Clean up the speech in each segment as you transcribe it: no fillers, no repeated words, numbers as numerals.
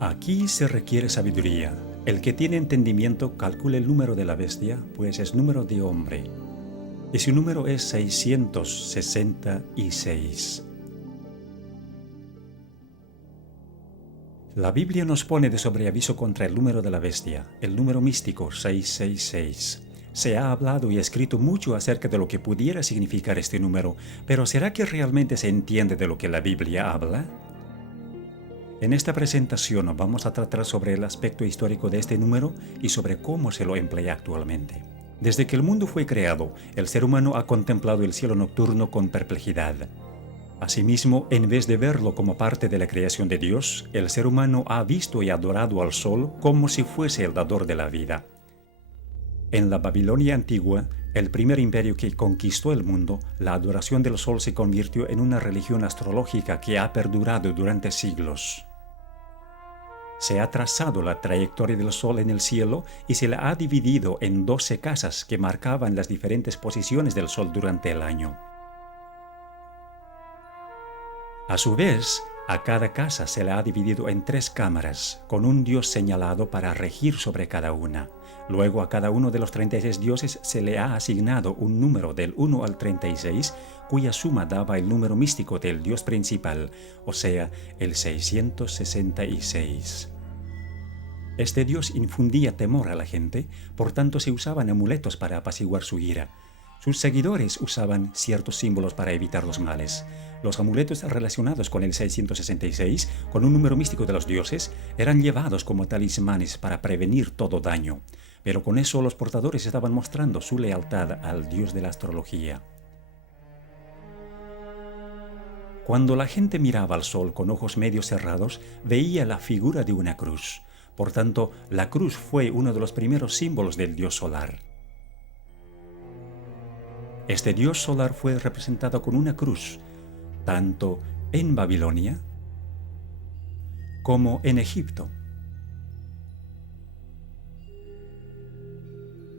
Aquí se requiere sabiduría. El que tiene entendimiento calcule el número de la bestia, pues es número de hombre. Y su número es 666. La Biblia nos pone de sobreaviso contra el número de la bestia, el número místico 666. Se ha hablado y escrito mucho acerca de lo que pudiera significar este número, pero ¿será que realmente se entiende de lo que la Biblia habla? En esta presentación vamos a tratar sobre el aspecto histórico de este número y sobre cómo se lo emplea actualmente. Desde que el mundo fue creado, el ser humano ha contemplado el cielo nocturno con perplejidad. Asimismo, en vez de verlo como parte de la creación de Dios, el ser humano ha visto y adorado al sol como si fuese el dador de la vida. En la Babilonia antigua, el primer imperio que conquistó el mundo, la adoración del sol se convirtió en una religión astrológica que ha perdurado durante siglos. Se ha trazado la trayectoria del Sol en el cielo y se la ha dividido en 12 casas que marcaban las diferentes posiciones del Sol durante el año. A su vez, a cada casa se la ha dividido en 3 cámaras, con un dios señalado para regir sobre cada una. Luego a cada uno de los 36 dioses se le ha asignado un número del 1 al 36, cuya suma daba el número místico del dios principal, o sea, el 666. Este dios infundía temor a la gente, por tanto se usaban amuletos para apaciguar su ira. Sus seguidores usaban ciertos símbolos para evitar los males. Los amuletos relacionados con el 666, con un número místico de los dioses, eran llevados como talismanes para prevenir todo daño, pero con eso los portadores estaban mostrando su lealtad al dios de la astrología. Cuando la gente miraba al sol con ojos medio cerrados, veía la figura de una cruz. Por tanto, la cruz fue uno de los primeros símbolos del dios solar. Este dios solar fue representado con una cruz, tanto en Babilonia como en Egipto.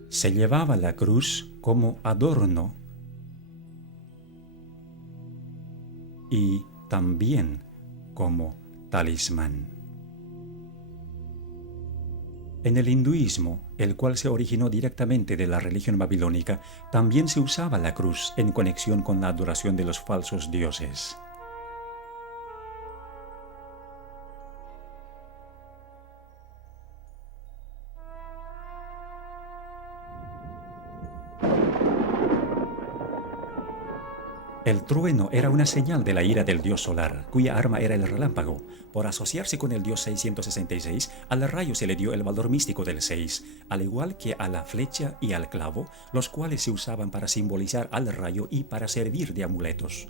Se llevaba la cruz como adorno y también como talismán. En el hinduismo, el cual se originó directamente de la religión babilónica, también se usaba la cruz en conexión con la adoración de los falsos dioses. El trueno era una señal de la ira del dios solar, cuya arma era el relámpago. Por asociarse con el dios 666, al rayo se le dio el valor místico del 6, al igual que a la flecha y al clavo, los cuales se usaban para simbolizar al rayo y para servir de amuletos.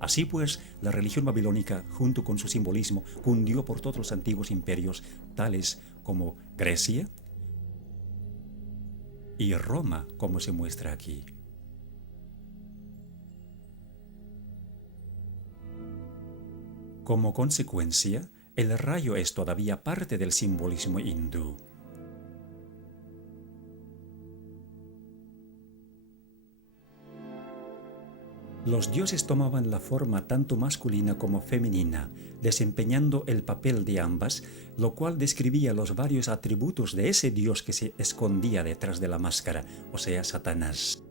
Así pues, la religión babilónica, junto con su simbolismo, cundió por todos los antiguos imperios, tales como Grecia y Roma, como se muestra aquí. Como consecuencia, el rayo es todavía parte del simbolismo hindú. Los dioses tomaban la forma tanto masculina como femenina, desempeñando el papel de ambas, lo cual describía los varios atributos de ese dios que se escondía detrás de la máscara, o sea, Satanás.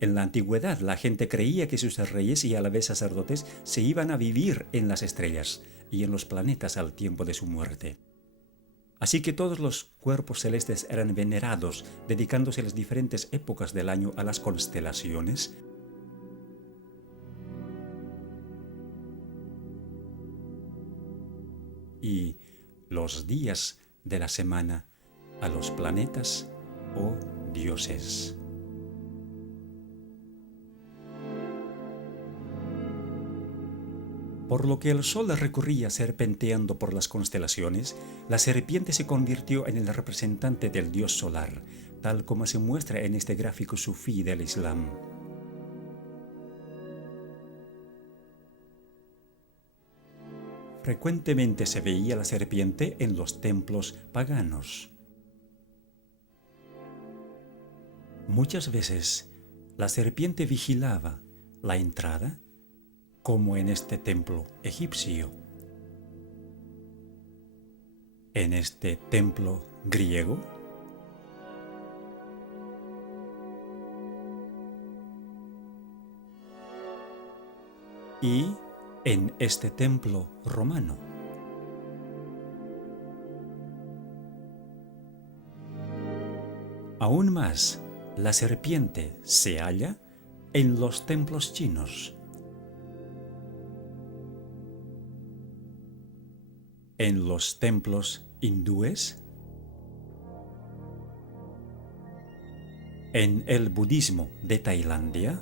En la antigüedad, la gente creía que sus reyes y a la vez sacerdotes se iban a vivir en las estrellas y en los planetas al tiempo de su muerte. Así que todos los cuerpos celestes eran venerados, dedicándose las diferentes épocas del año a las constelaciones, y los días de la semana a los planetas o dioses. Por lo que el sol recorría serpenteando por las constelaciones, la serpiente se convirtió en el representante del dios solar, tal como se muestra en este gráfico sufí del Islam. Frecuentemente se veía la serpiente en los templos paganos. Muchas veces la serpiente vigilaba la entrada, como en este templo egipcio. en este templo griego? Y en este templo romano. Aún más, la serpiente se halla en los templos chinos, en los templos hindúes, en el budismo de Tailandia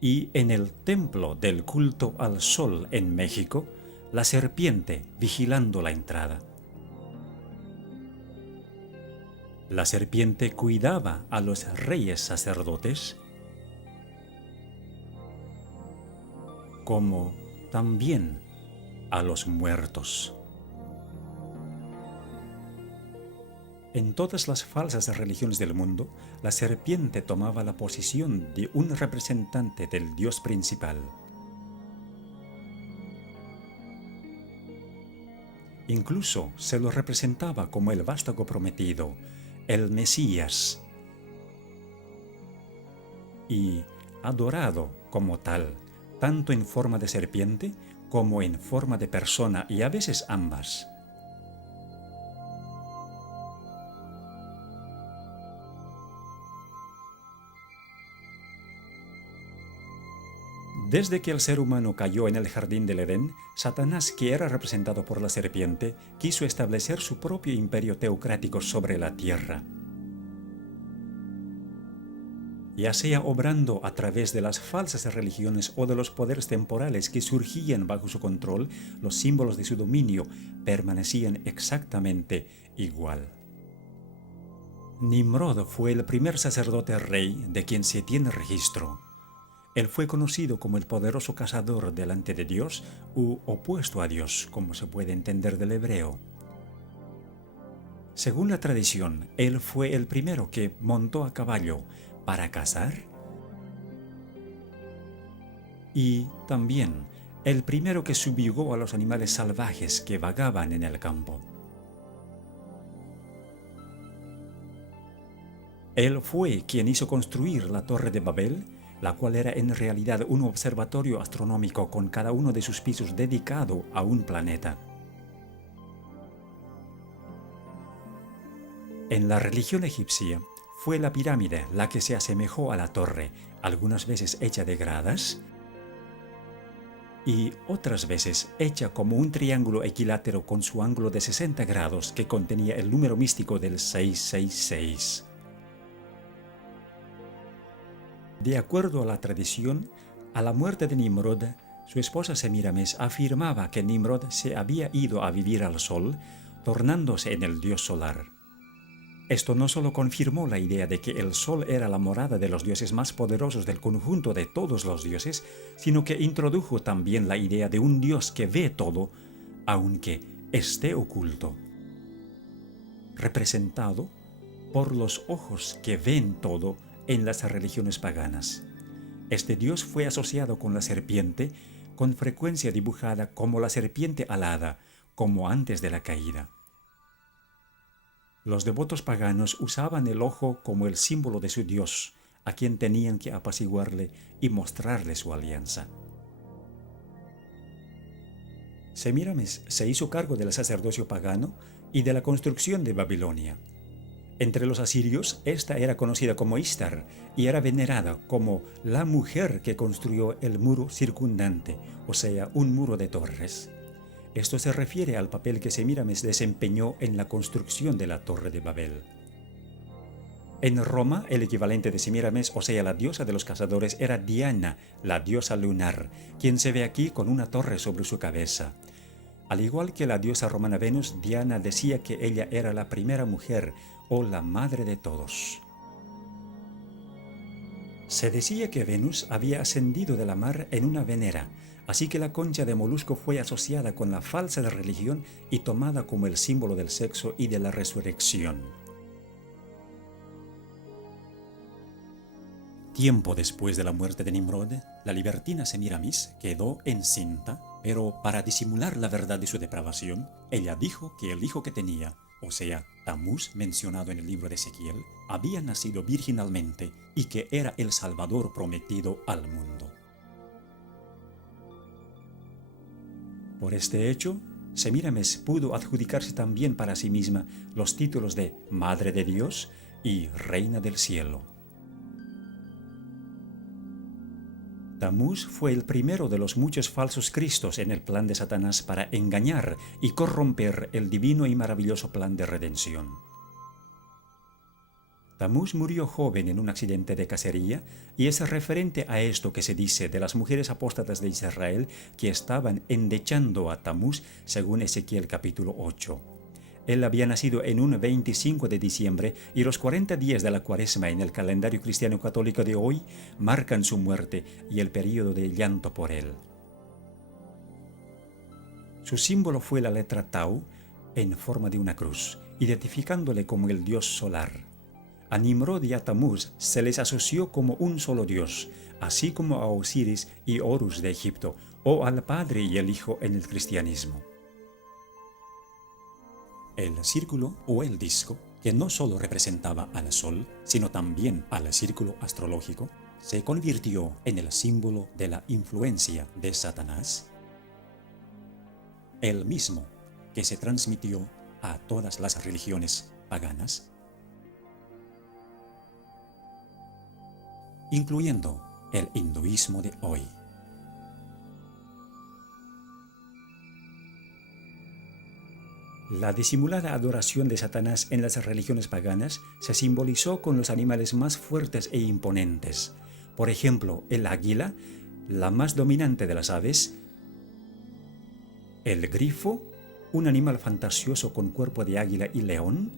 y en el templo del culto al sol en México, la serpiente vigilando la entrada. La serpiente cuidaba a los reyes sacerdotes, como también a los muertos. En todas las falsas religiones del mundo, la serpiente tomaba la posición de un representante del dios principal. Incluso se lo representaba como el vástago prometido, el Mesías, y adorado como tal, tanto en forma de serpiente como en forma de persona, y a veces ambas. Desde que el ser humano cayó en el jardín del Edén, Satanás, que era representado por la serpiente, quiso establecer su propio imperio teocrático sobre la tierra. Ya sea obrando a través de las falsas religiones o de los poderes temporales que surgían bajo su control, los símbolos de su dominio permanecían exactamente igual. Nimrod fue el primer sacerdote rey de quien se tiene registro. Él fue conocido como el poderoso cazador delante de Dios u opuesto a Dios, como se puede entender del hebreo. Según la tradición, él fue el primero que montó a caballo para cazar y también el primero que subyugó a los animales salvajes que vagaban en el campo. Él fue quien hizo construir la Torre de Babel, la cual era en realidad un observatorio astronómico con cada uno de sus pisos dedicado a un planeta. En la religión egipcia, fue la pirámide la que se asemejó a la torre, algunas veces hecha de gradas y otras veces hecha como un triángulo equilátero con su ángulo de 60 grados que contenía el número místico del 666. De acuerdo a la tradición, a la muerte de Nimrod, su esposa Semíramis afirmaba que Nimrod se había ido a vivir al sol, tornándose en el dios solar. Esto no solo confirmó la idea de que el sol era la morada de los dioses más poderosos del conjunto de todos los dioses, sino que introdujo también la idea de un dios que ve todo, aunque esté oculto, representado por los ojos que ven todo en las religiones paganas. Este dios fue asociado con la serpiente, con frecuencia dibujada como la serpiente alada, como antes de la caída. Los devotos paganos usaban el ojo como el símbolo de su dios, a quien tenían que apaciguarle y mostrarle su alianza. Semíramis se hizo cargo del sacerdocio pagano y de la construcción de Babilonia. Entre los asirios, esta era conocida como Istar y era venerada como la mujer que construyó el muro circundante, o sea, un muro de torres. Esto se refiere al papel que Semíramis desempeñó en la construcción de la Torre de Babel. En Roma, el equivalente de Semíramis, o sea, la diosa de los cazadores, era Diana, la diosa lunar, quien se ve aquí con una torre sobre su cabeza. Al igual que la diosa romana Venus, Diana decía que ella era la primera mujer o la madre de todos. Se decía que Venus había ascendido de la mar en una venera, así que la concha de molusco fue asociada con la falsa religión y tomada como el símbolo del sexo y de la resurrección. Tiempo después de la muerte de Nimrod, la libertina Semiramis quedó encinta, pero para disimular la verdad de su depravación, ella dijo que el hijo que tenía, o sea, Tamuz, mencionado en el libro de Ezequiel, había nacido virginalmente y que era el Salvador prometido al mundo. Por este hecho, Semiramis pudo adjudicarse también para sí misma los títulos de Madre de Dios y Reina del Cielo. Tamuz fue el primero de los muchos falsos cristos en el plan de Satanás para engañar y corromper el divino y maravilloso plan de redención. Tamuz murió joven en un accidente de cacería y es referente a esto que se dice de las mujeres apóstatas de Israel que estaban endechando a Tamuz según Ezequiel capítulo 8. Él había nacido en un 25 de diciembre y los 40 días de la Cuaresma en el calendario cristiano católico de hoy marcan su muerte y el período de llanto por él. Su símbolo fue la letra Tau en forma de una cruz, identificándole como el dios solar. A Nimrod y a Tamuz se les asoció como un solo dios, así como a Osiris y Horus de Egipto, o al Padre y el Hijo en el cristianismo. El círculo o el disco, que no solo representaba al Sol, sino también al círculo astrológico, se convirtió en el símbolo de la influencia de Satanás, el mismo que se transmitió a todas las religiones paganas, incluyendo el hinduismo de hoy. La disimulada adoración de Satanás en las religiones paganas se simbolizó con los animales más fuertes e imponentes. Por ejemplo, el águila, la más dominante de las aves, el grifo, un animal fantasioso con cuerpo de águila y león,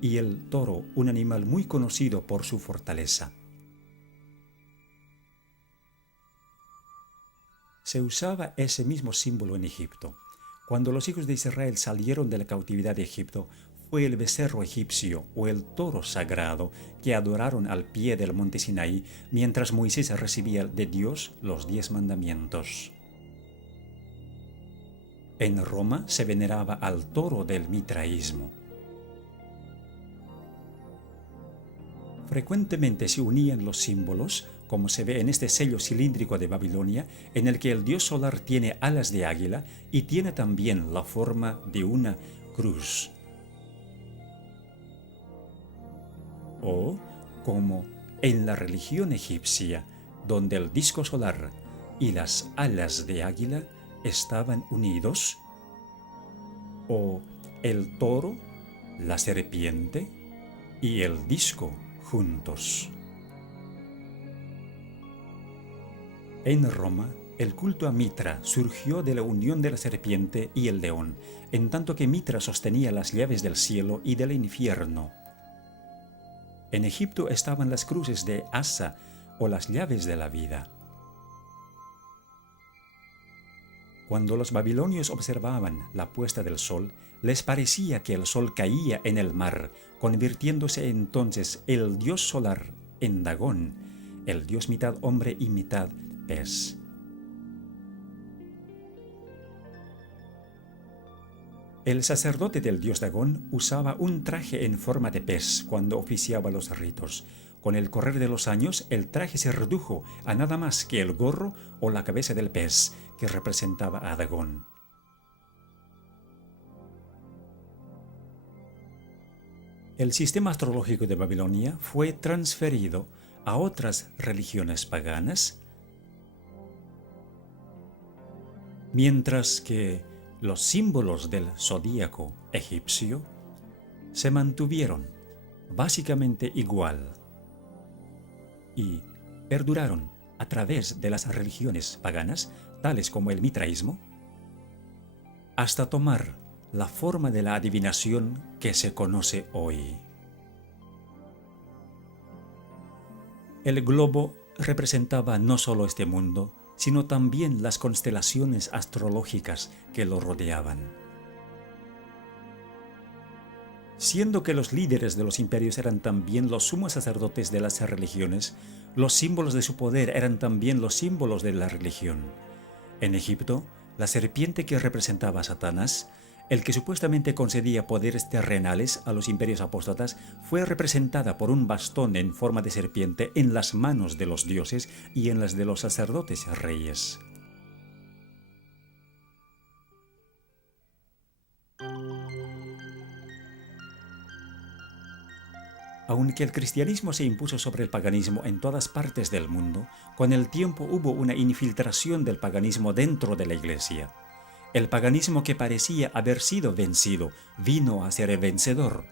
y el toro, un animal muy conocido por su fortaleza. Se usaba ese mismo símbolo en Egipto. Cuando los hijos de Israel salieron de la cautividad de Egipto, fue el becerro egipcio o el toro sagrado que adoraron al pie del monte Sinaí mientras Moisés recibía de Dios los 10 mandamientos. En Roma se veneraba al toro del mitraísmo. Frecuentemente se unían los símbolos, como se ve en este sello cilíndrico de Babilonia, en el que el dios solar tiene alas de águila y tiene también la forma de una cruz. O como en la religión egipcia, donde el disco solar y las alas de águila estaban unidos, o el toro, la serpiente y el disco juntos. En Roma, el culto a Mitra surgió de la unión de la serpiente y el león, en tanto que Mitra sostenía las llaves del cielo y del infierno. En Egipto estaban las cruces de Asa o las llaves de la vida. Cuando los babilonios observaban la puesta del sol, les parecía que el sol caía en el mar, convirtiéndose entonces el dios solar en Dagón, el dios mitad hombre y mitad pez. El sacerdote del dios Dagón usaba un traje en forma de pez cuando oficiaba los ritos. Con el correr de los años, el traje se redujo a nada más que el gorro o la cabeza del pez, que representaba a Dagón. El sistema astrológico de Babilonia fue transferido a otras religiones paganas, mientras que los símbolos del zodíaco egipcio se mantuvieron básicamente igual y perduraron a través de las religiones paganas, tales como el mitraísmo, hasta tomar la forma de la adivinación que se conoce hoy. El globo representaba no solo este mundo, sino también las constelaciones astrológicas que lo rodeaban. Siendo que los líderes de los imperios eran también los sumos sacerdotes de las religiones, los símbolos de su poder eran también los símbolos de la religión. En Egipto, la serpiente que representaba a Satanás, el que supuestamente concedía poderes terrenales a los imperios apóstatas, fue representada por un bastón en forma de serpiente en las manos de los dioses y en las de los sacerdotes reyes. Aunque el cristianismo se impuso sobre el paganismo en todas partes del mundo, con el tiempo hubo una infiltración del paganismo dentro de la Iglesia. El paganismo que parecía haber sido vencido vino a ser el vencedor.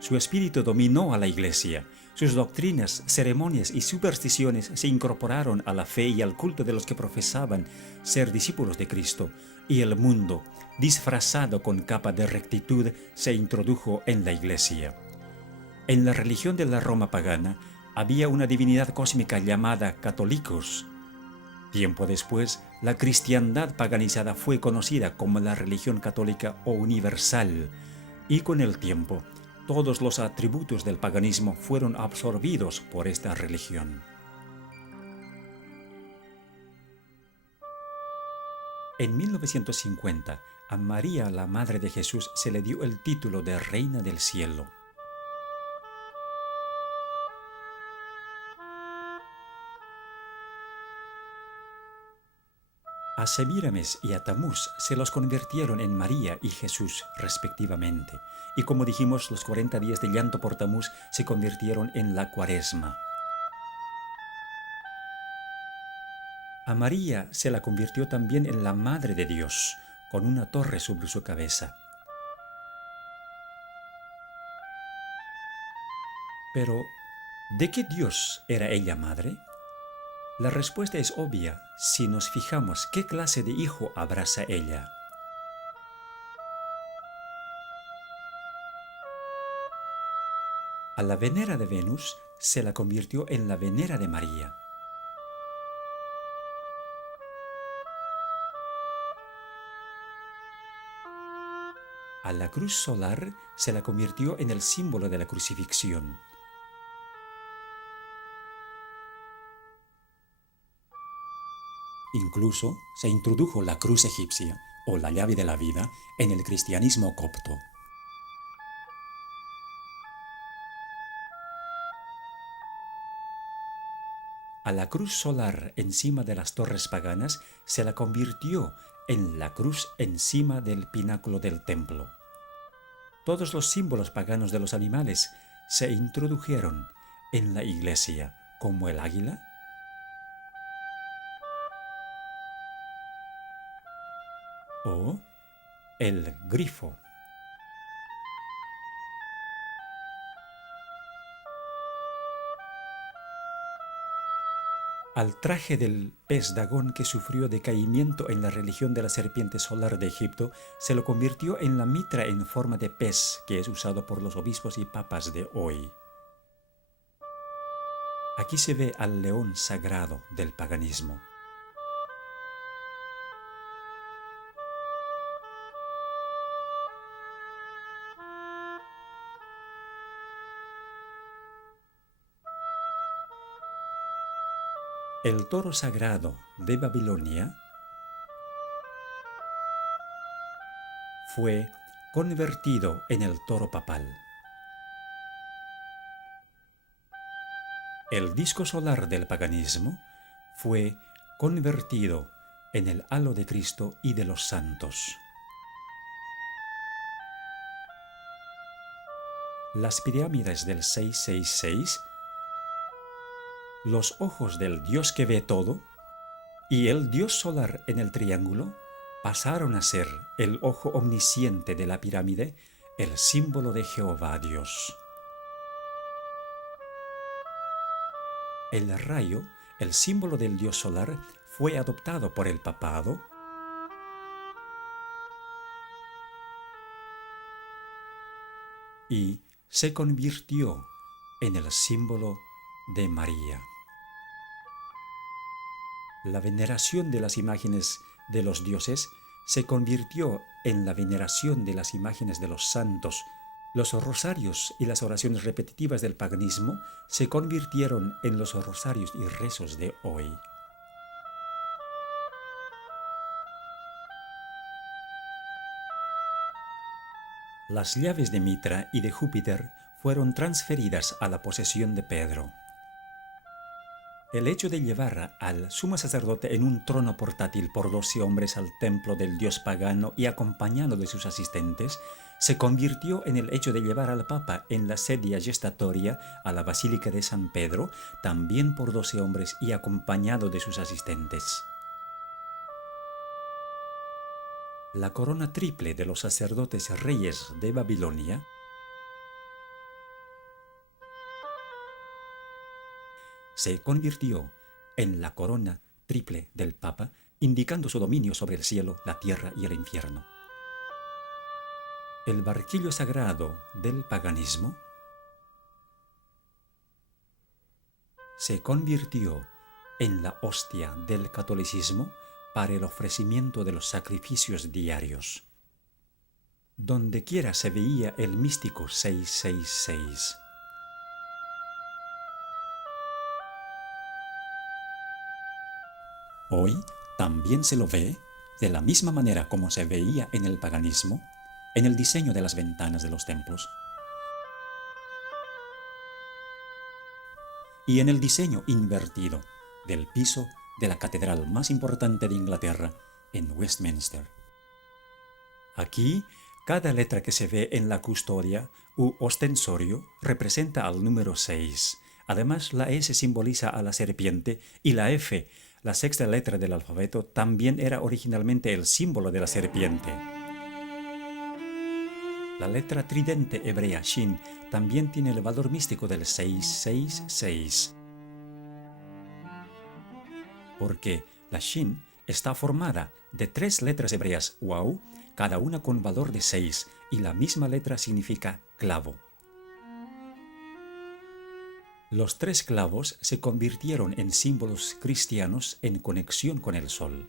Su espíritu dominó a la Iglesia. Sus doctrinas, ceremonias y supersticiones se incorporaron a la fe y al culto de los que profesaban ser discípulos de Cristo, y el mundo, disfrazado con capa de rectitud, se introdujo en la Iglesia. En la religión de la Roma pagana había una divinidad cósmica llamada Catholicos. Tiempo después, la cristiandad paganizada fue conocida como la religión católica o universal, y con el tiempo, todos los atributos del paganismo fueron absorbidos por esta religión. En 1950, a María, la Madre de Jesús, se le dio el título de Reina del Cielo. A Semíramis y a Tamuz se los convirtieron en María y Jesús respectivamente, y como dijimos, los 40 días de llanto por Tamuz se convirtieron en la Cuaresma. A María se la convirtió también en la Madre de Dios, con una torre sobre su cabeza. Pero, ¿de qué Dios era ella madre? La respuesta es obvia si nos fijamos qué clase de hijo abraza ella. A la Venera de Venus se la convirtió en la Venera de María. A la cruz solar se la convirtió en el símbolo de la crucifixión. Incluso se introdujo la cruz egipcia, o la llave de la vida, en el cristianismo copto. A la cruz solar encima de las torres paganas se la convirtió en la cruz encima del pináculo del templo. Todos los símbolos paganos de los animales se introdujeron en la iglesia, como el águila, o el grifo. Al traje del pez Dagón que sufrió decaimiento en la religión de la serpiente solar de Egipto, se lo convirtió en la mitra en forma de pez que es usado por los obispos y papas de hoy. Aquí se ve al león sagrado del paganismo. El toro sagrado de Babilonia fue convertido en el toro papal. El disco solar del paganismo fue convertido en el halo de Cristo y de los santos. Las pirámides del 666, los ojos del Dios que ve todo, y el Dios solar en el triángulo pasaron a ser el ojo omnisciente de la pirámide, el símbolo de Jehová Dios. El rayo, el símbolo del Dios solar, fue adoptado por el papado y se convirtió en el símbolo de María. La veneración de las imágenes de los dioses se convirtió en la veneración de las imágenes de los santos, Los rosarios y las oraciones repetitivas del paganismo se convirtieron en los rosarios y rezos de hoy. Las llaves de Mitra y de Júpiter fueron transferidas a la posesión de Pedro. El hecho de llevar al sumo sacerdote en un trono portátil por 12 hombres al templo del dios pagano y acompañado de sus asistentes, se convirtió en el hecho de llevar al Papa en la sedia gestatoria a la Basílica de San Pedro, también por 12 hombres y acompañado de sus asistentes. La corona triple de los sacerdotes reyes de Babilonia se convirtió en la corona triple del Papa, indicando su dominio sobre el cielo, la tierra y el infierno. El barquillo sagrado del paganismo se convirtió en la hostia del catolicismo para el ofrecimiento de los sacrificios diarios. Dondequiera se veía el místico 666. Hoy también se lo ve de la misma manera como se veía en el paganismo, en el diseño de las ventanas de los templos y en el diseño invertido del piso de la catedral más importante de Inglaterra, en Westminster. Aquí, cada letra que se ve en la custodia u ostensorio representa al número 6. Además, la S simboliza a la serpiente y la F, la sexta letra del alfabeto, también era originalmente el símbolo de la serpiente. La letra tridente hebrea Shin también tiene el valor místico del 666, porque la Shin está formada de 3 letras hebreas Wau, cada una con valor de 6, y la misma letra significa clavo. Los 3 clavos se convirtieron en símbolos cristianos en conexión con el sol.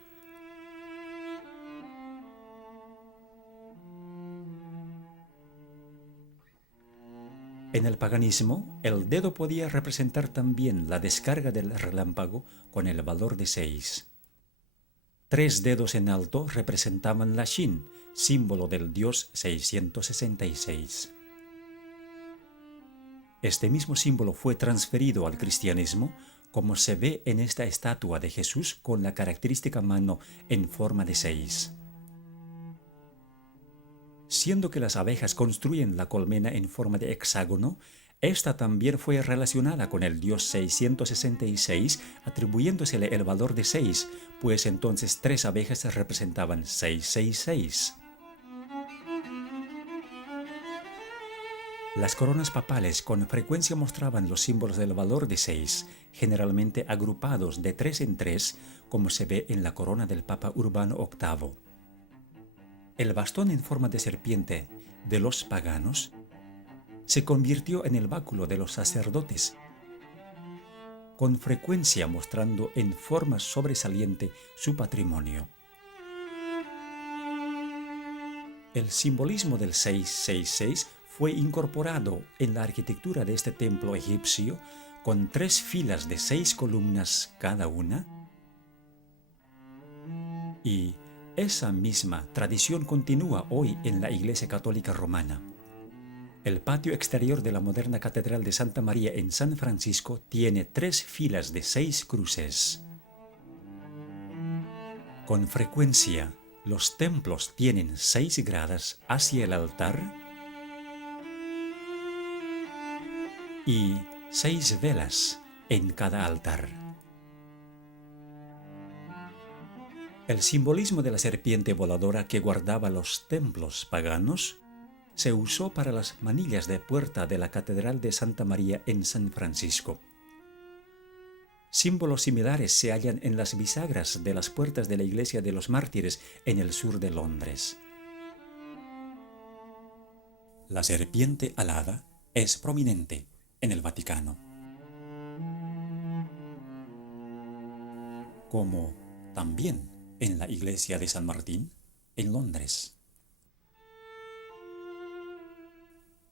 En el paganismo, el dedo podía representar también la descarga del relámpago con el valor de 6. 3 dedos en alto representaban la Shin, símbolo del dios 666. Este mismo símbolo fue transferido al cristianismo, como se ve en esta estatua de Jesús con la característica mano en forma de 6. Siendo que las abejas construyen la colmena en forma de hexágono, esta también fue relacionada con el dios 666, atribuyéndosele el valor de 6, pues entonces 3 abejas representaban 666. Las coronas papales con frecuencia mostraban los símbolos del valor de 6, generalmente agrupados de 3 en 3, como se ve en la corona del Papa Urbano VIII. El bastón en forma de serpiente de los paganos se convirtió en el báculo de los sacerdotes, con frecuencia mostrando en forma sobresaliente su patrimonio. El simbolismo del 666 fue incorporado en la arquitectura de este templo egipcio con 3 filas de 6 columnas cada una, y esa misma tradición continúa hoy en la Iglesia Católica Romana. El patio exterior de la moderna Catedral de Santa María en San Francisco tiene 3 filas de 6 cruces. Con frecuencia, los templos tienen 6 gradas hacia el altar y 6 velas en cada altar. El simbolismo de la serpiente voladora que guardaba los templos paganos se usó para las manillas de puerta de la Catedral de Santa María en San Francisco. Símbolos similares se hallan en las bisagras de las puertas de la Iglesia de los Mártires en el sur de Londres. La serpiente alada es prominente en el Vaticano, como también en la Iglesia de San Martín en Londres.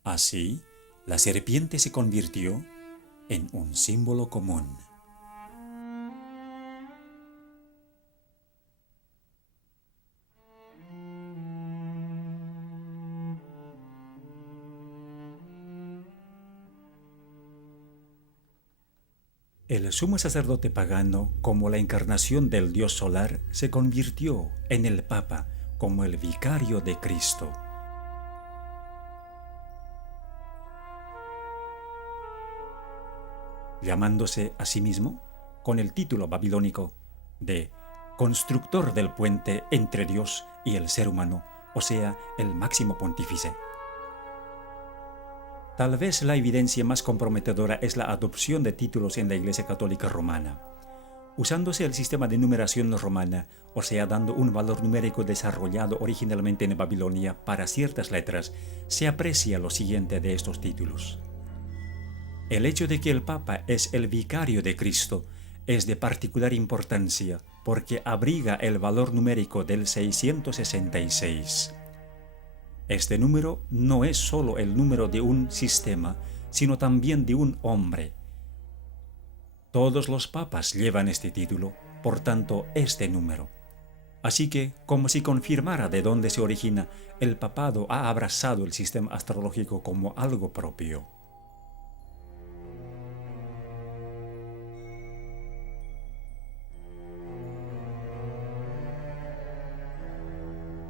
Así, la serpiente se convirtió en un símbolo común. El sumo sacerdote pagano, como la encarnación del Dios solar, se convirtió en el Papa como el vicario de Cristo. Llamándose a sí mismo con el título babilónico de constructor del puente entre Dios y el ser humano, o sea, el máximo pontífice. Tal vez la evidencia más comprometedora es la adopción de títulos en la Iglesia Católica Romana. Usándose el sistema de numeración romana, o sea, dando un valor numérico desarrollado originalmente en Babilonia para ciertas letras, se aprecia lo siguiente de estos títulos. El hecho de que el Papa es el vicario de Cristo es de particular importancia porque abriga el valor numérico del 666. Este número no es solo el número de un sistema, sino también de un hombre. Todos los papas llevan este título, por tanto, este número. Así que, como si confirmara de dónde se origina, el papado ha abrazado el sistema astrológico como algo propio.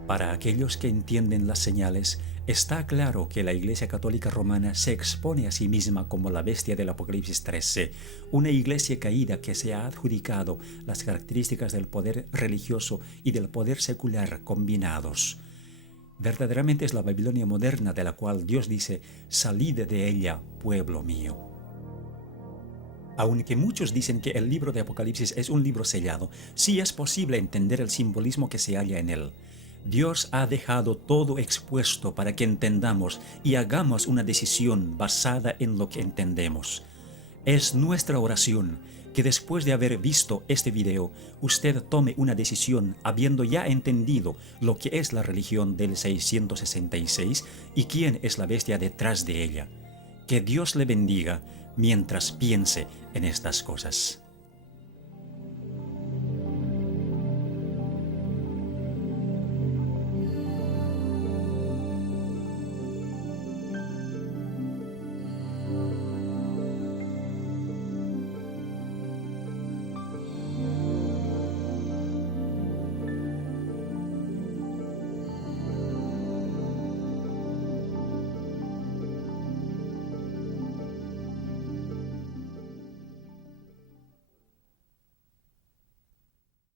Para aquellos que entienden las señales, está claro que la Iglesia Católica Romana se expone a sí misma como la bestia del Apocalipsis 13, una iglesia caída que se ha adjudicado las características del poder religioso y del poder secular combinados. Verdaderamente es la Babilonia moderna de la cual Dios dice: «Salid de ella, pueblo mío». Aunque muchos dicen que el libro de Apocalipsis es un libro sellado, sí es posible entender el simbolismo que se halla en él. Dios ha dejado todo expuesto para que entendamos y hagamos una decisión basada en lo que entendemos. Es nuestra oración que después de haber visto este video, usted tome una decisión habiendo ya entendido lo que es la religión del 666 y quién es la bestia detrás de ella. Que Dios le bendiga mientras piense en estas cosas.